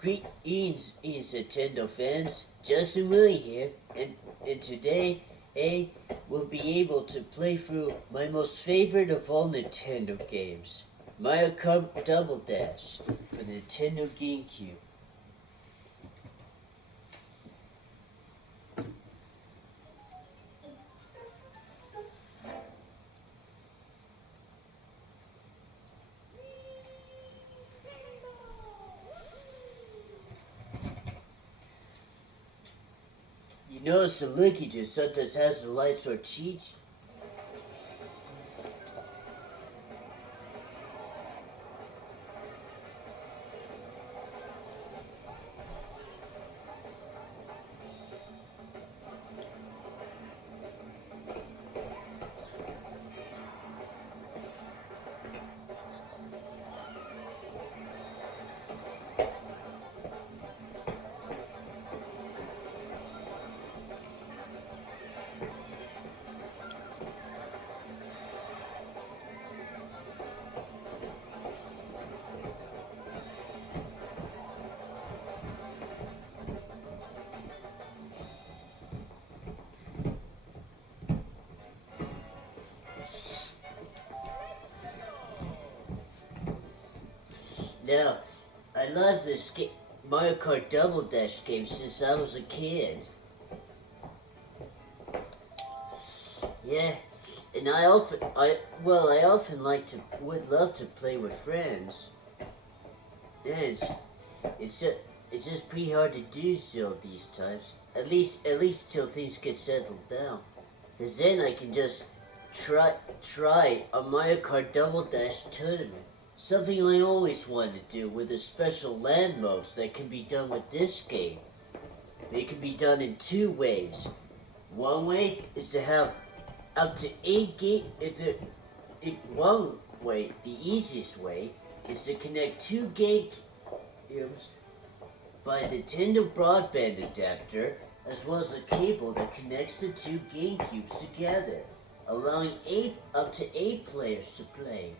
Greetings, Nintendo fans. Justin Willie here, and today, we'll be able to play through my most favorite of all Nintendo games, Mario Kart Double Dash for the Nintendo GameCube. You notice the linkages sometimes has the lights or cheats? Now, I love this Mario Kart Double Dash game since I was a kid. Yeah, and I often would love to play with friends. And it's just pretty hard to do so these times. At least till things get settled down. Cause then I can just try a Mario Kart Double Dash tournament. Something I always wanted to do with the special land modes that can be done with this game. They can be done in two ways. One way is to have up to 8 games. One way, the easiest way, is to connect 2 games by a Nintendo broadband adapter, as well as a cable that connects the 2 GameCubes together, allowing up to 8 players to play.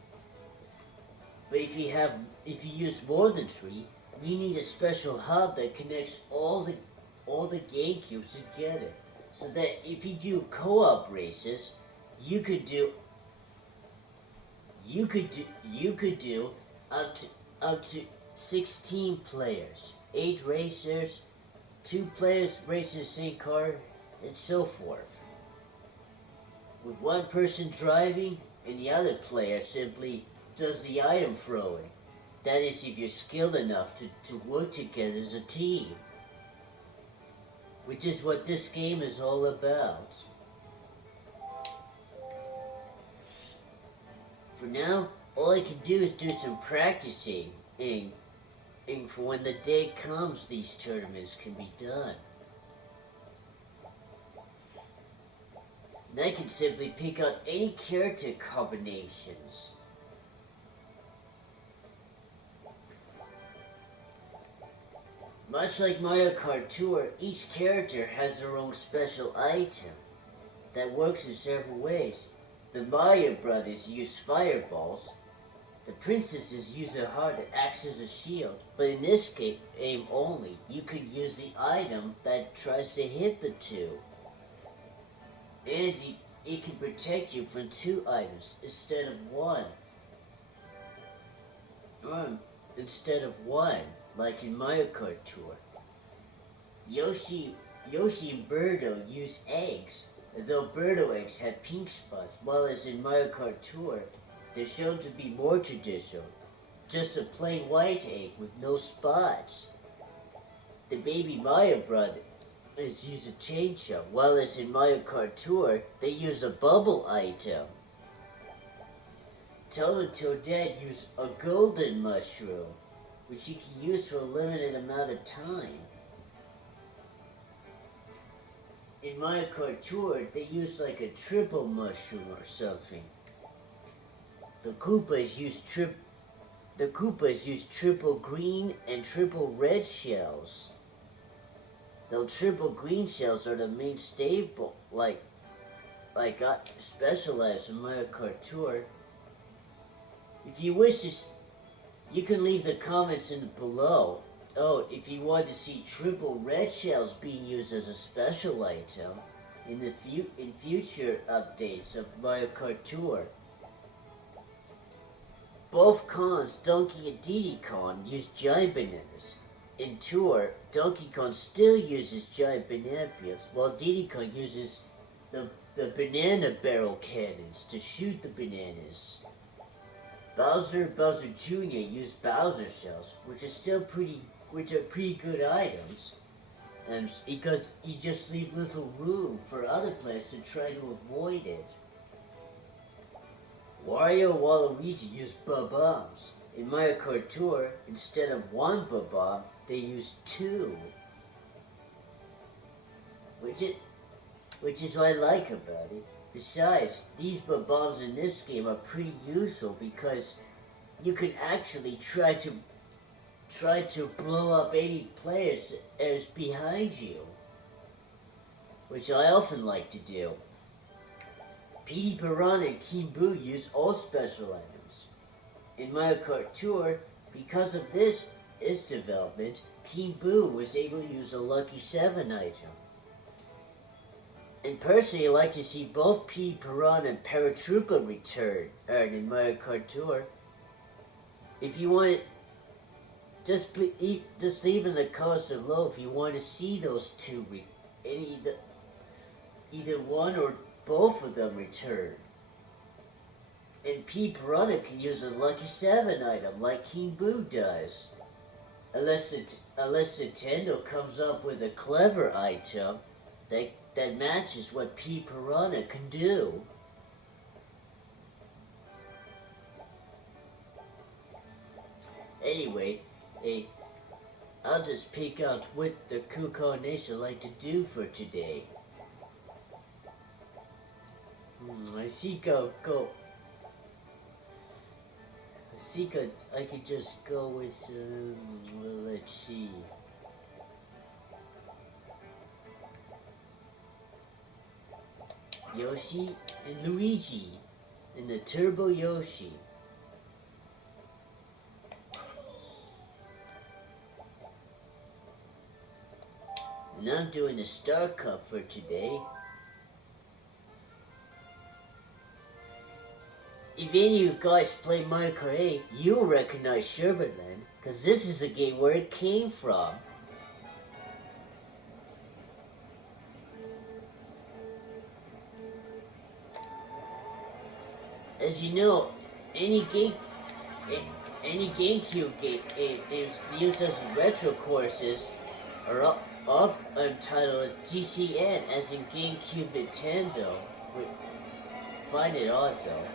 But if you use more than 3, you need a special hub that connects all the GameCubes together, so that if you do co-op races, you could do up to 16 players, 8 racers, 2 players racing the same car, and so forth. With one person driving and the other player simply does the item throwing. That is, if you're skilled enough to work together as a team. Which is what this game is all about. For now, all I can do is do some practicing, and for when the day comes, these tournaments can be done. And I can simply pick out any character combinations. Much like Mario Kart Tour, each character has their own special item that works in several ways. The Mario Brothers use fireballs. The princesses use a heart that acts as a shield. But in this game only, you could use the item that tries to hit the 2. And it can protect you from 2 items instead of 1. Like in Mario Kart Tour. Yoshi and Birdo use eggs, though Birdo eggs have pink spots, while as in Mario Kart Tour, they're shown to be more traditional, just a plain white egg with no spots. The baby Mario brothers use a chainsaw, while as in Mario Kart Tour, they use a bubble item. Toad and Toadette use a golden mushroom, which you can use for a limited amount of time. In Mario Kart Tour, they use like a triple mushroom or something. The Koopas use triple green and triple red shells. Though triple green shells are the main staple, like specialized in Mario Kart Tour. If you wish to, you can leave the comments in below Oh, if you want to see triple red shells being used as a special item in the in future updates of Mario Kart Tour, both cons, Donkey and Diddy Kong, use giant bananas. In Tour, Donkey Kong still uses giant banana peels, while Diddy Kong uses the banana barrel cannons to shoot the bananas. Bowser and Bowser Jr. use Bowser shells, which are pretty good items, and because you just leave little room for other players to try to avoid it. Wario and Waluigi use bombs. In Mario Kart Tour, instead of one bomb, they use two, which is what I like about it. Besides, these bombs in this game are pretty useful because you can actually try to blow up any players as behind you, which I often like to do. Petey Piranha and King Boo use all special items. In Mario Kart Tour, because of this development, King Boo was able to use a Lucky 7 item. And personally, I like to see both Petey Piranha and Paratroopa return in Mario Kart Tour. If you want it, just leave in the comments below if you want to see those two, either one or both of them return. And Petey Piranha can use a Lucky 7 item like King Boo does. Unless Nintendo comes up with a clever item that matches what Petey Piranha can do. Anyway, I'll just pick out what the cool combination like to do for today. I think I could just go with, well, let's see. Yoshi and Luigi in the Turbo Yoshi. And I'm doing the Star Cup for today. If any of you guys play Mario Kart 8, you'll recognize Shermanland, because this is a game where it came from. As you know, any GameCube game is used as retro courses are of Untitled GCN, as in GameCube Nintendo. Find it odd though.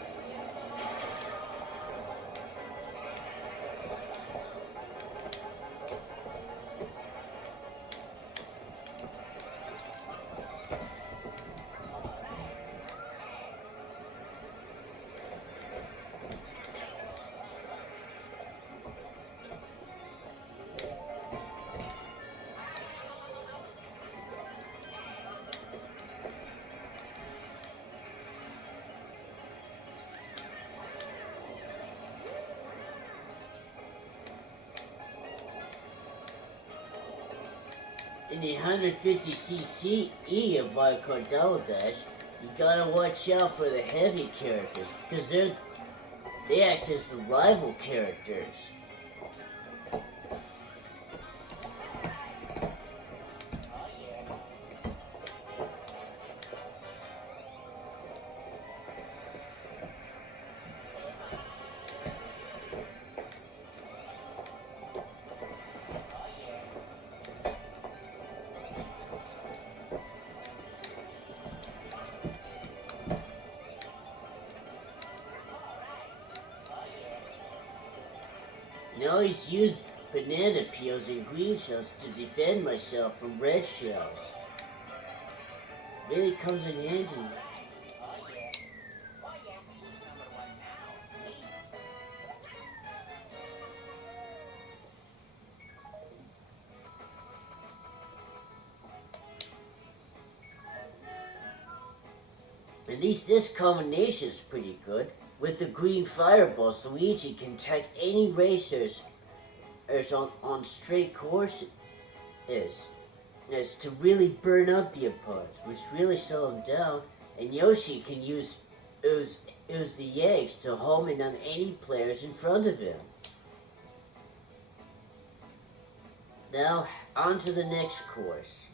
In the 150cc E of Mario Kart Double Dash, you gotta watch out for the heavy characters, because they act as the rival characters. I always use banana peels and green shells to defend myself from red shells. Really comes in handy. At least this combination is pretty good. With the green fireballs, Luigi can attack any racers is on straight course is to really burn up the opponents, which really slow them down. And Yoshi can use the eggs to home in on any players in front of him. Now, on to the next course.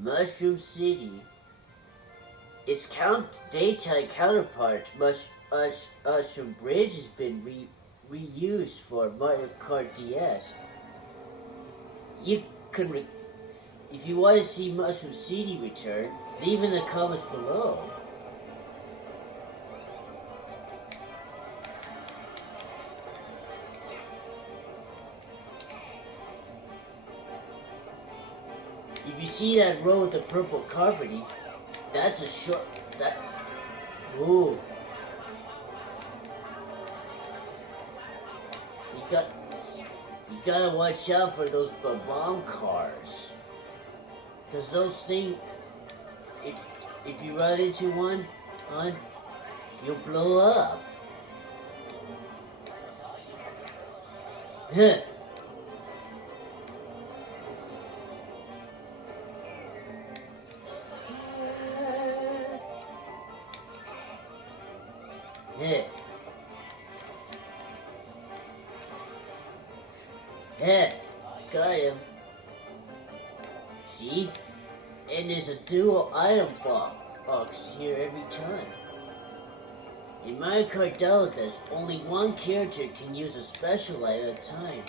Mushroom City. Its daytime counterpart, Mushroom Bridge, has been reused for Mario Kart DS. You can, if you want to see Mushroom City return, leave in the comments below. If you see that road with the purple carpeting, that's a short. Ooh. You gotta watch out for those bomb cars. Because those things, if you run into one, you'll blow up. Huh. Yeah. Yeah, got him. See? And there's a dual item box here every time. In Mario Kart Deluxe, only one character can use a special item at a time.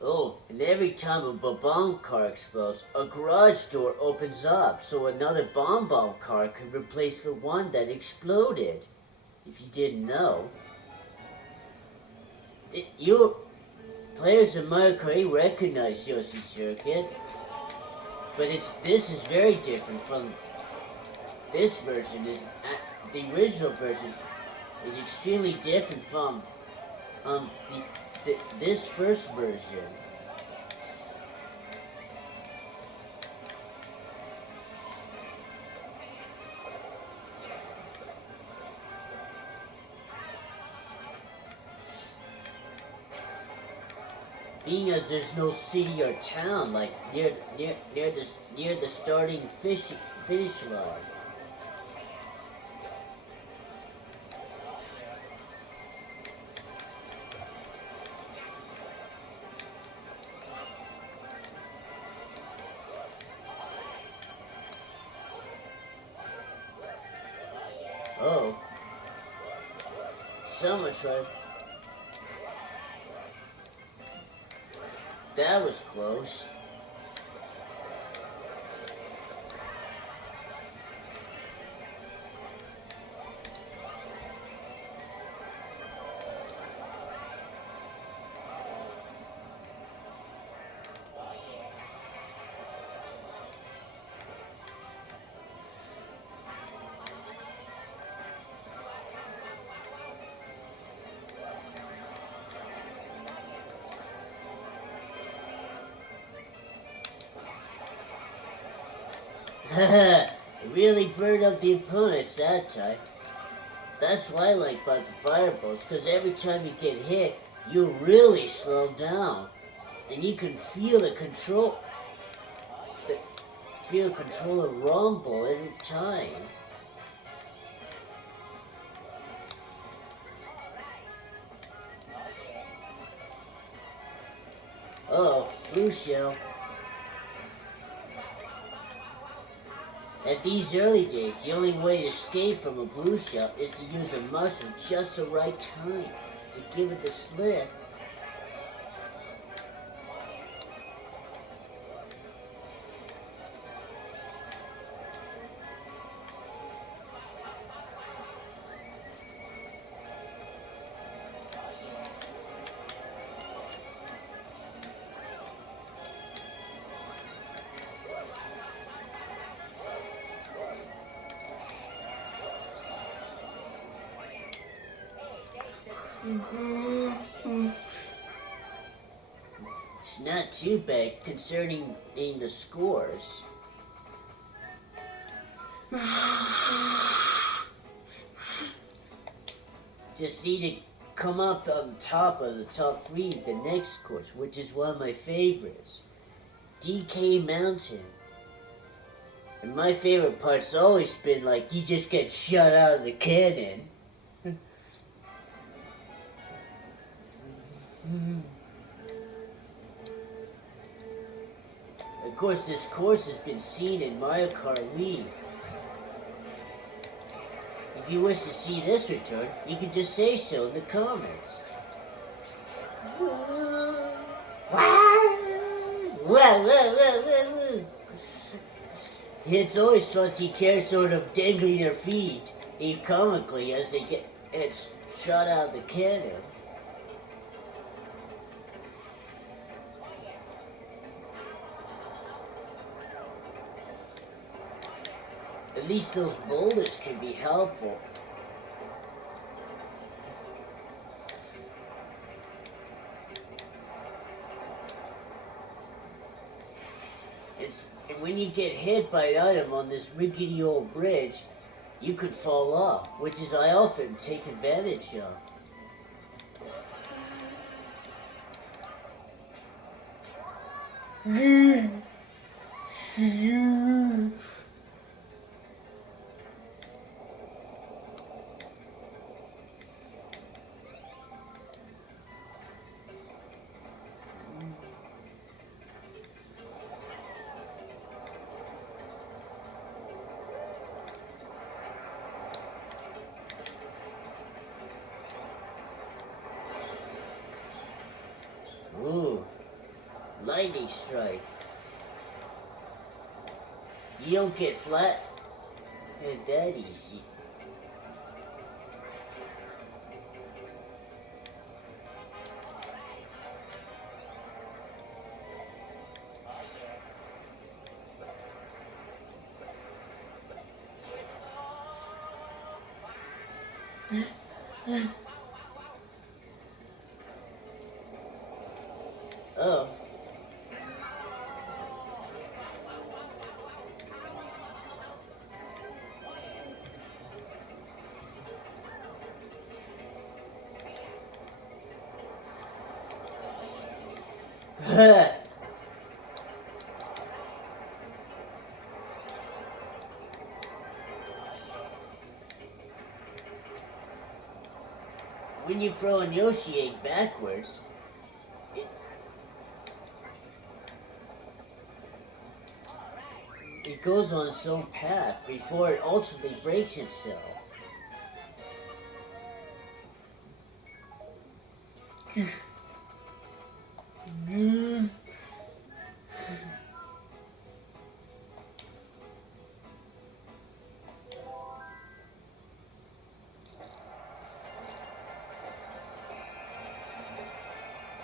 Oh, and every time a bomb car explodes, a garage door opens up so another bomb car can replace the one that exploded. If you didn't know. Players of Mario Kart recognize Yoshi's Circuit, but this is very different from this version. The original version is extremely different from this first version. Being as there's no city or town like near the starting finish line. Oh. Someone tried. That was close. Haha, really burned up the opponents that time. That's what I like about the fireballs, because every time you get hit, you really slow down. And you can feel the controller rumble every time. Oh, blue shell. At these early days, the only way to escape from a blue shell is to use a mushroom just the right time to give it the slip. It's not too bad concerning in the scores. Just need to come up on top of the top 3 the next course, which is one of my favorites. DK Mountain. And my favorite part's always been like you just get shot out of the cannon. Of course, this course has been seen in Mario Kart Wii. If you wish to see this return, you can just say so in the comments. It's always fun to see characters sort of dangling their feet, comically as they get shot out of the cannon. At least those boulders can be helpful. And when you get hit by an item on this rickety old bridge, you could fall off, which is I often take advantage of. Ooh, lightning strike. You don't get flat. Ain't that easy. Oh. When you throw an Yoshi egg backwards, it goes on its own path before it ultimately breaks itself.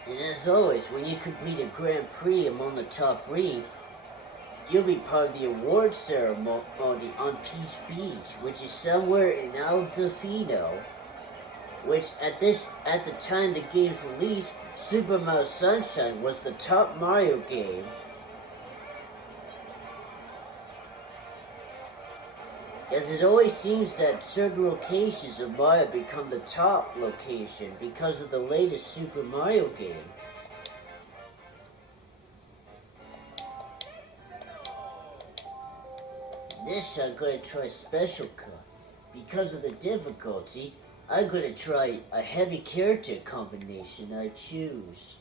And as always, when you complete a Grand Prix among the top 3, you'll be part of the award ceremony on Peach Beach, which is somewhere in El Delfino. Which at the time the game's release, Super Mario Sunshine was the top Mario game. as it always seems that certain locations of Mario become the top location because of the latest Super Mario game. This I'm going to try Special Cut. Because of the difficulty, I'm going to try a heavy character combination I choose.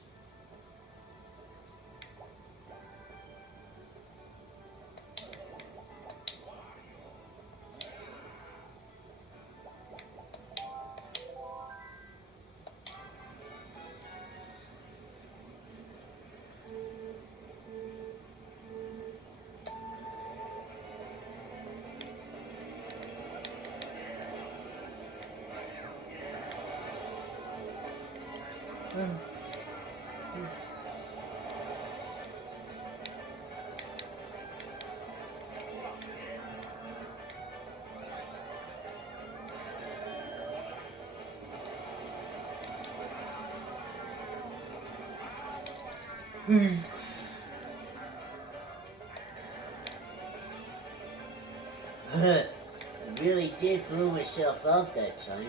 Really did blow myself out that time.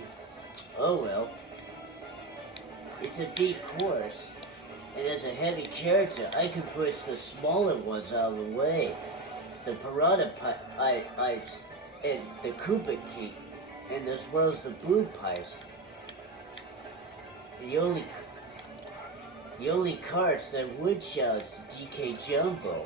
Oh well. It's a big course, and as a heavy character, I can push the smaller ones out of the way. The piranha pipes and the Koopa King, and as well as the blue pipes. The only carts that would challenge the DK Jumbo.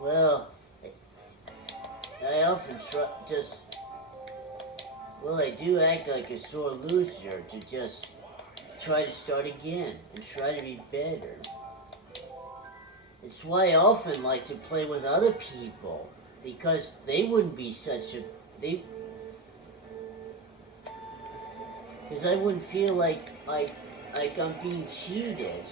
Well, I often I do act like a sore loser to just try to start again and try to be better. It's why I often like to play with other people, because they wouldn't be because I wouldn't feel like I'm being cheated.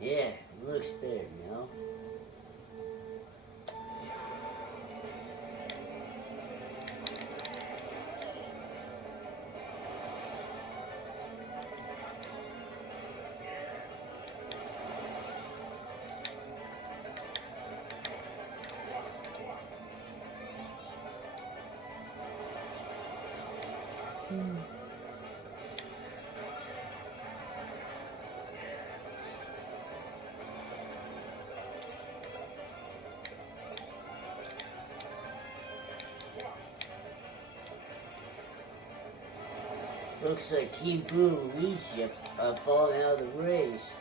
Yeah, it looks better now. Looks like Kibu and Luigi have fallen out of the race.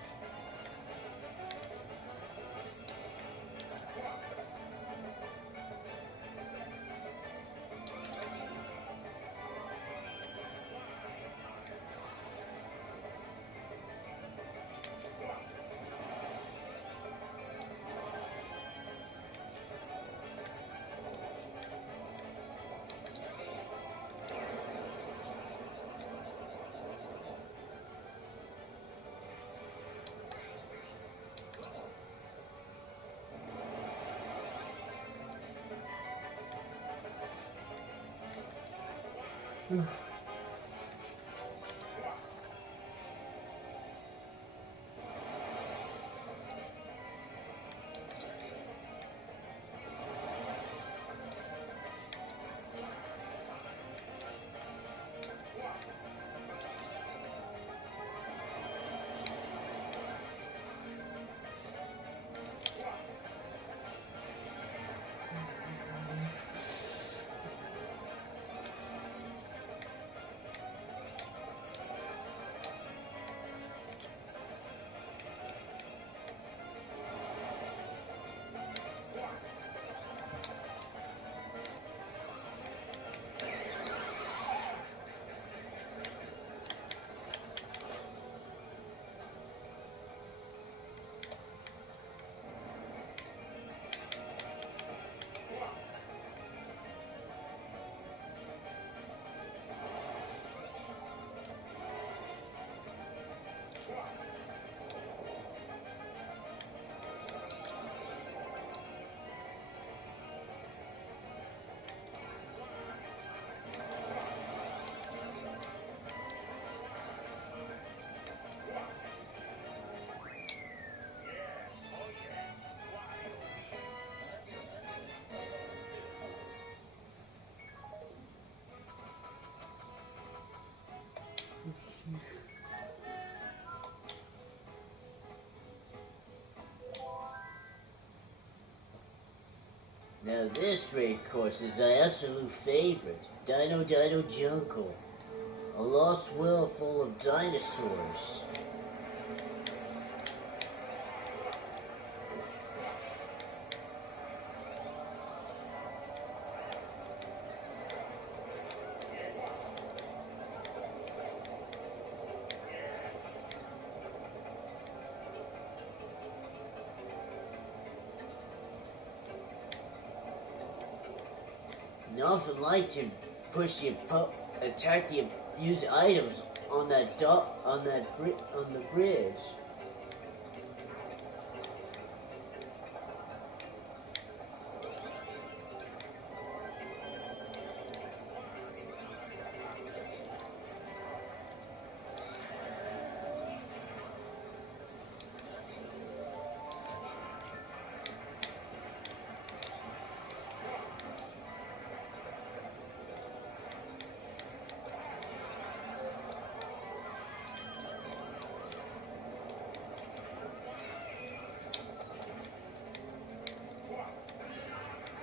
Now this raid course is my absolute favorite. Dino Dino Jungle. A lost world full of dinosaurs. I often like to push the attack the use items on that on the bridge.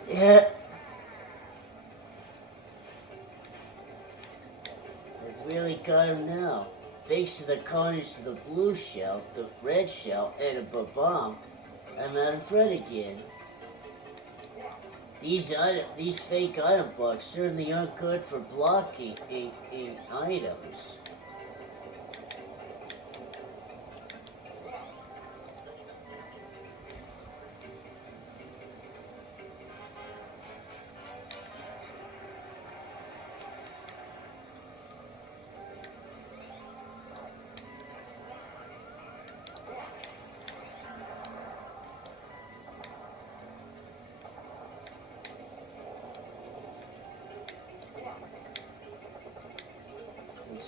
Yeah. I've really got him now. Thanks to the carnage to the blue shell, the red shell, and a bomb, I'm out in front again. These fake item blocks certainly aren't good for blocking in items.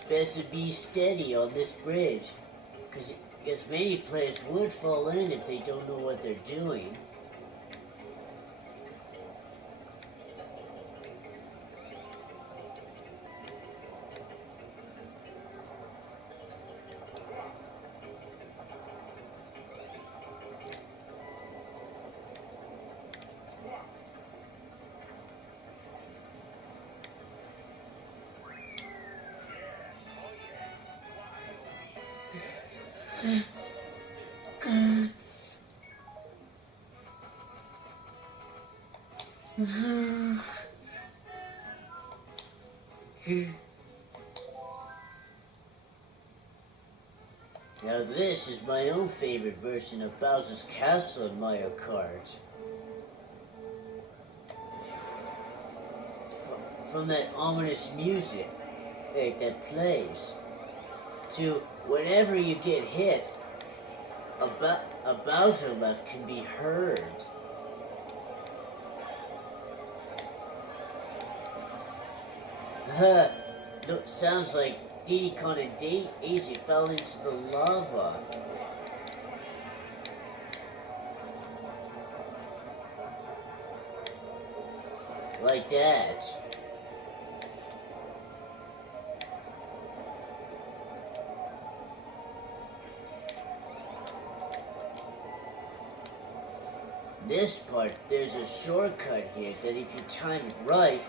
best to be steady on this bridge, because many players would fall in if they don't know what they're doing. Now this is my own favorite version of Bowser's Castle in Mario Kart. From that ominous music that plays, to whenever you get hit, a Bowser left can be heard. Sounds like Diddy Kong and Daisy fell into the lava. Like that. This part, there's a shortcut here that if you time it right,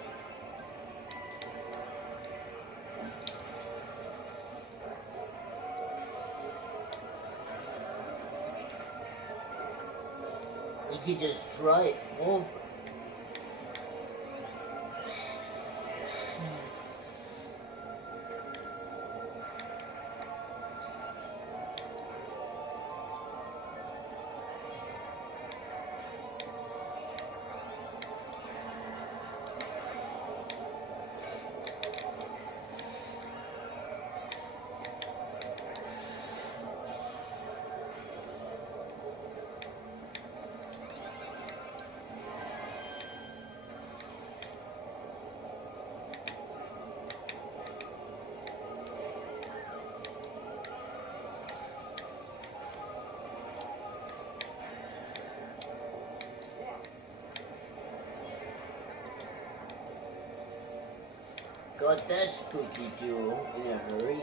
you can just drive over. Got that spooky duo in a hurry.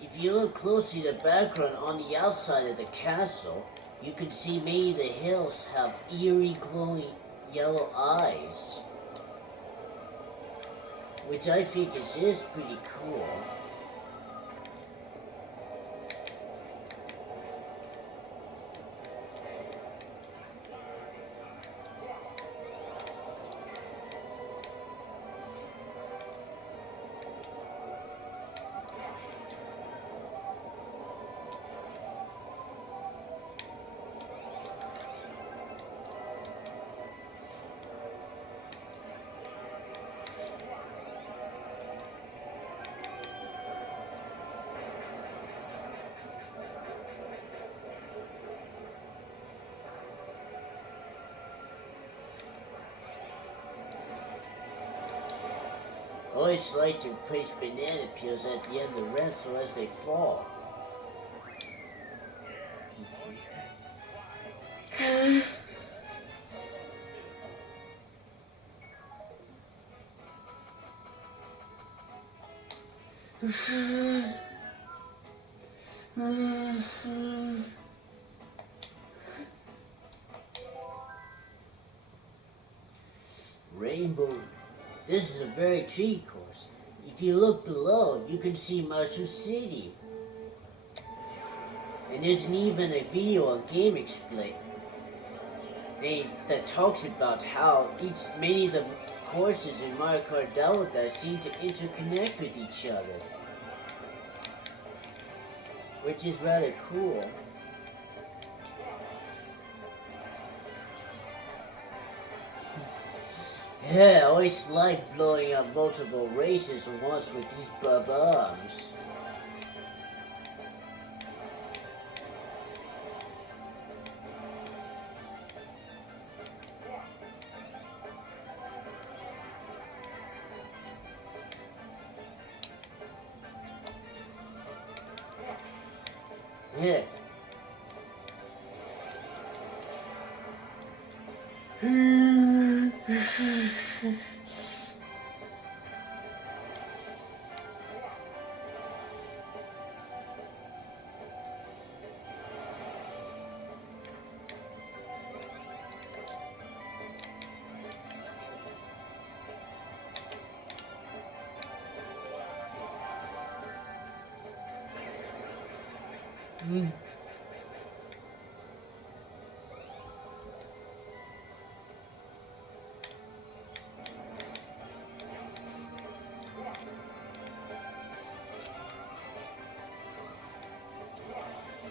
If you look closely at the background on the outside of the castle, you can see many of the hills have eerie glowing yellow eyes, which I think is pretty cool. I always like to place banana peels at the end of the ramp so as they fall. Rainbow. This is a very treat course. If you look below, you can see Mushroom City. And there's even a video on Game Explain that talks about how many of the courses in Mario Kart Double seem to interconnect with each other, which is rather cool. Yeah, I always like blowing up multiple races at once with these bombs. Yeah.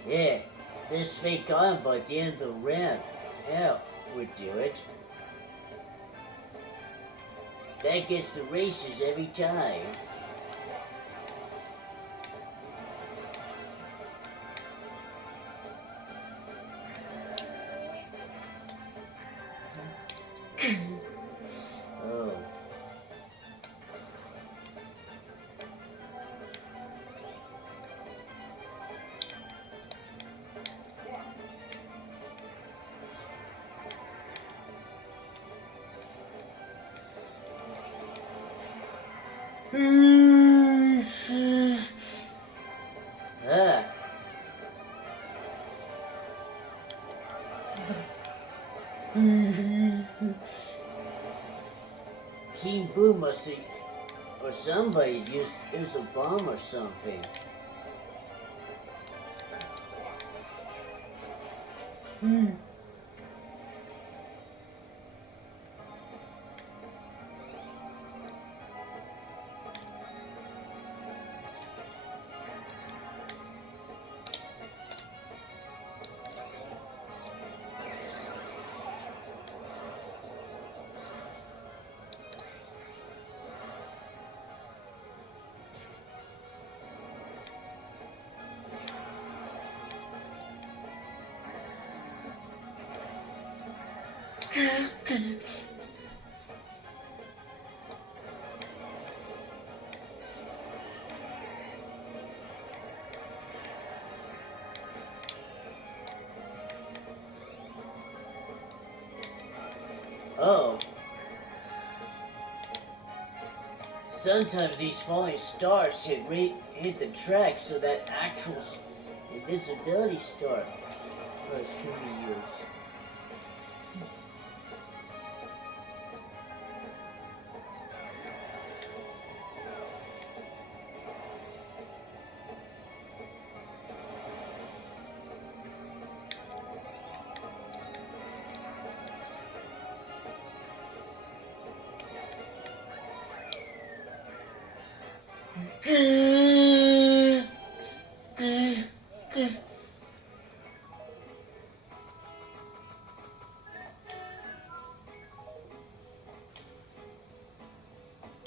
Yeah, this fake arm by the end of the ramp. Yeah, would do it. That gets the races every time. Oh. Ah. King Boo must have, or somebody used a bomb or something. Oh. Sometimes these falling stars hit the track so that actual invincibility stars can be used.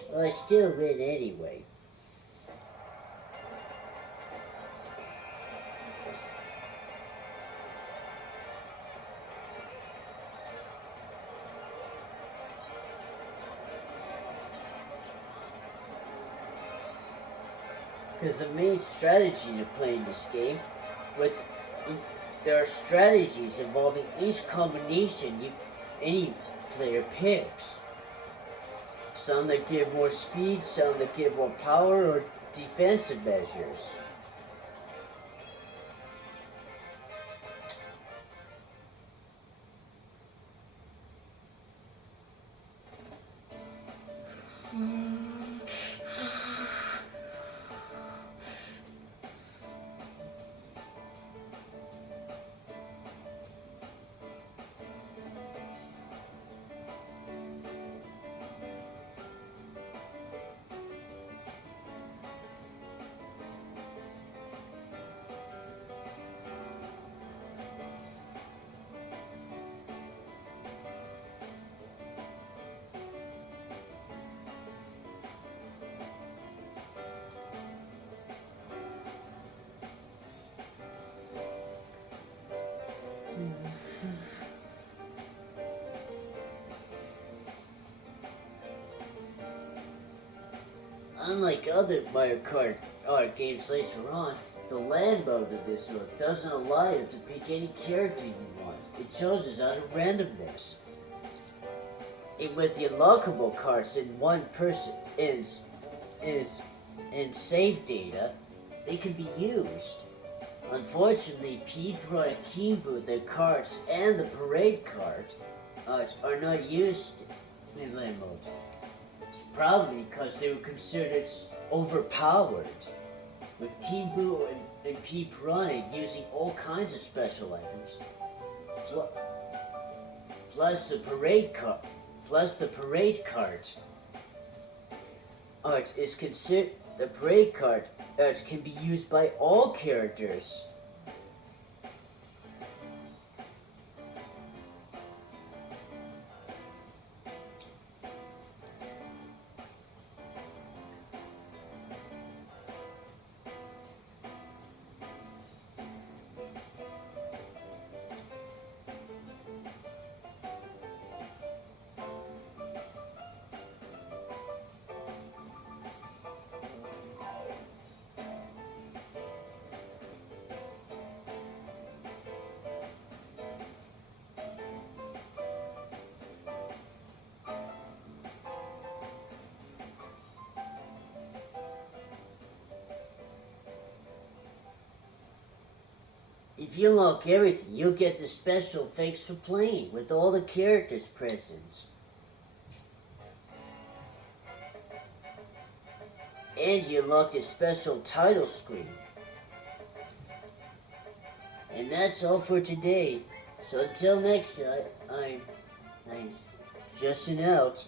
Well, I still win anyway. Because the main strategy to playing this game, there are strategies involving each combination any player picks. Some that give more speed, some that give more power or defensive measures. Unlike other Mario Kart games later on, the land mode of this one doesn't allow you to pick any character you want. It chooses out of randomness. And with the unlockable carts in one person and save data, they can be used. Unfortunately, People and Kibu, the carts and the parade cart are not used in land mode. It's probably because they were considered overpowered, with Kibu and P Piranha using all kinds of special items. Plus the parade cart is considered. The parade cart can be used by all characters. If you unlock everything, you'll get the special thanks for playing with all the characters present. And you unlock the special title screen. And that's all for today. So until next time, I'm Justin out.